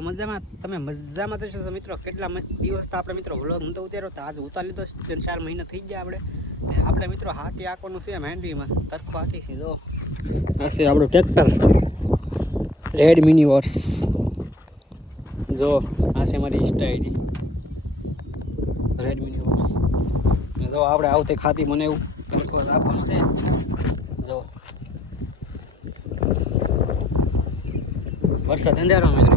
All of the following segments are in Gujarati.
તો મજામાં તમે મજામાં થશો તો મિત્રો કેટલા દિવસ તો આપણે મિત્રો વ્લોગ નતો ઉતાર્યો તો આજે ઉતારી લીધો 3-4 મહિના થઈ ગયા આપણે મિત્રો હાથી આંકવાનું છે માંડવીમાં તરખો આંકી છે જો આ છે આપણું ટ્રેક્ટર રેડ મિની વર્સ જો આ છે મારી ઇન્સ્ટા આઈડી રેડ મિની વર્સ જો આપણે આવતે ખાતી મને એવું તરખો આપવાનું છે જો વરસાદ અંધારો મિત્રો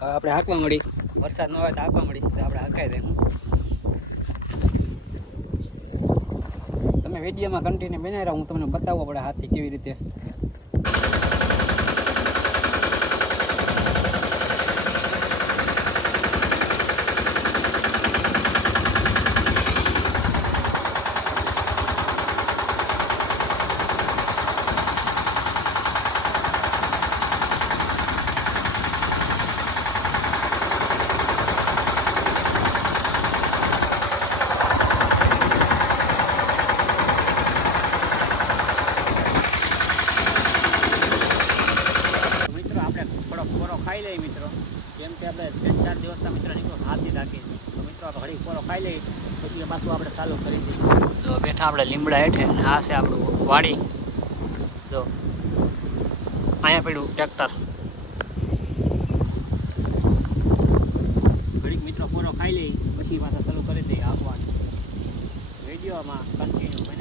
હવે આપણે હાંકવા મળી વરસાદ ન હોય તો હાંકવા મળી તો આપણે હાંકાઈ દઈએ તમે વિડીયોમાં કન્ટિન્યુ બનાવી રહ્યા હું તમને બતાવવા પડે હાથથી કેવી રીતે પોરો ખાઈ લઈએ મિત્રો કેમ કે આપણે 3-4 દિવસના મિત્રો નીકળો હાથી રાખી તો મિત્રો આપણે ઘડી પોરો ખાઈ લઈએ પછી પાછું આપણે ચાલુ કરી દઈએ તો બેઠા આપણે લીમડા હેઠે અને આ છે આપણું વાડી જો અહીંયા પડ્યું ટ્રેક્ટર ઘડીક મિત્રો પોરો ખાઈ લઈએ પછી પાછા ચાલુ કરી દઈએ આવવાનું વિડીયોમાં કન્ટિન્યુ